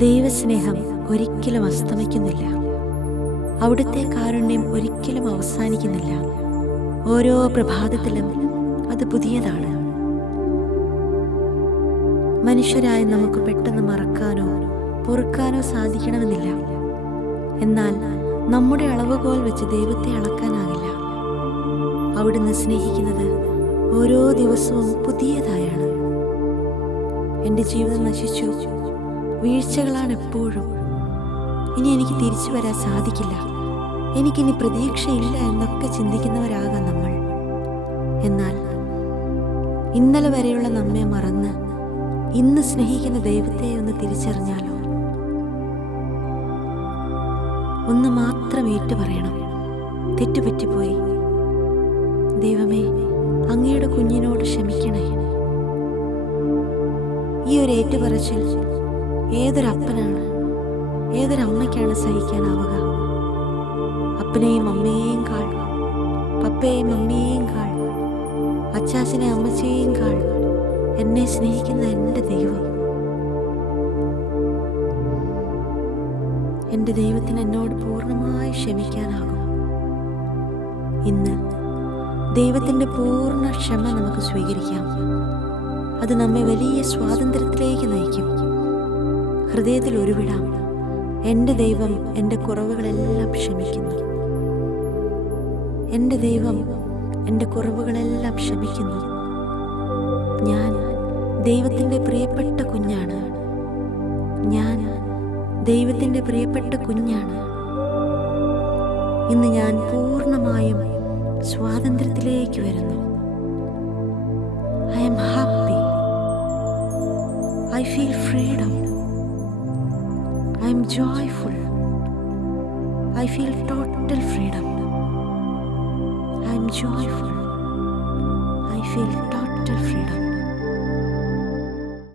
ദൈവസ്നേഹം ഒരിക്കലും അസ്തമിക്കുന്നില്ല. അവിടുത്തെ കാരുണ്യം ഒരിക്കലും അവസാനിക്കുന്നില്ല. ഓരോ പ്രഭാതത്തിലും അത് പുതിയതാണ്. മനുഷ്യരായ നമുക്ക് പെട്ടെന്ന് മറക്കാനോ പൊറുക്കാനോ സാധിക്കണമെന്നില്ല. എന്നാൽ നമ്മുടെ അളവുകോൽ വെച്ച് ദൈവത്തെ അളക്കാനാകില്ല. അവിടുന്ന് സ്നേഹിക്കുന്നത് ഓരോ ദിവസവും പുതിയതായാണ്. എൻ്റെ ജീവിതം നശിച്ചു, വീഴ്ചകളാണ് എപ്പോഴും. ഇനി എനിക്ക് തിരിച്ചു വരാൻ സാധിക്കില്ല, എനിക്കിനി പ്രതീക്ഷയില്ല എന്നൊക്കെ ചിന്തിക്കുന്നവരാകാം നമ്മൾ. എന്നാൽ ഇന്നലെ വരെയുള്ള നമ്മെ മറന്ന് ഇന്ന് സ്നേഹിക്കുന്ന ദൈവത്തെ ഒന്ന് തിരിച്ചറിഞ്ഞാലോ? ഒന്ന് മാത്രം ഏറ്റുപറയണം, തെറ്റുപറ്റിപ്പോയി. ദൈവമേ, അങ്ങയുടെ കുഞ്ഞിനോട് ക്ഷമിക്കണേ. ഈ ഒരു ഏറ്റുപറച്ചിൽ ഏതൊരപ്പനാണ്, ഏതൊരമ്മയ്ക്കാണ് സഹിക്കാനാവുക? അപ്പനെയും അമ്മയെയും കാൾ, പപ്പയെയും അമ്മയെയും കാൾ, അച്ചാച്ചനെ അമ്മച്ചയെയും കാൾ എന്നെ സ്നേഹിക്കുന്ന എൻ്റെ ദൈവം. എൻ്റെ ദൈവത്തിന് എന്നോട് പൂർണ്ണമായി ക്ഷമിക്കാനാകും. ഇന്ന് ദൈവത്തിൻ്റെ പൂർണ്ണ ക്ഷമ നമുക്ക് സ്വീകരിക്കാം. അത് നമ്മെ വലിയ സ്വാതന്ത്ര്യത്തിലേക്ക് നയിക്കും. ഹൃദയത്തിൽ ഉരുവിടാം, എൻ്റെ ദൈവം എൻ്റെ കുറവുകളെല്ലാം ക്ഷമിക്കുന്നു. എൻ്റെ ദൈവം എൻ്റെ കുറവുകളെല്ലാം ക്ഷമിക്കുന്നു. ഞാൻ ദൈവത്തിൻ്റെ പ്രിയപ്പെട്ട കുഞ്ഞാണ്. ഞാൻ ദൈവത്തിൻ്റെ പ്രിയപ്പെട്ട കുഞ്ഞാണ്. ഇന്ന് ഞാൻ പൂർണ്ണമായും സ്വാതന്ത്ര്യത്തിലേക്ക് വരുന്നു. I am happy. I feel freedom. I am joyful. I feel total freedom. I am joyful. I feel total freedom.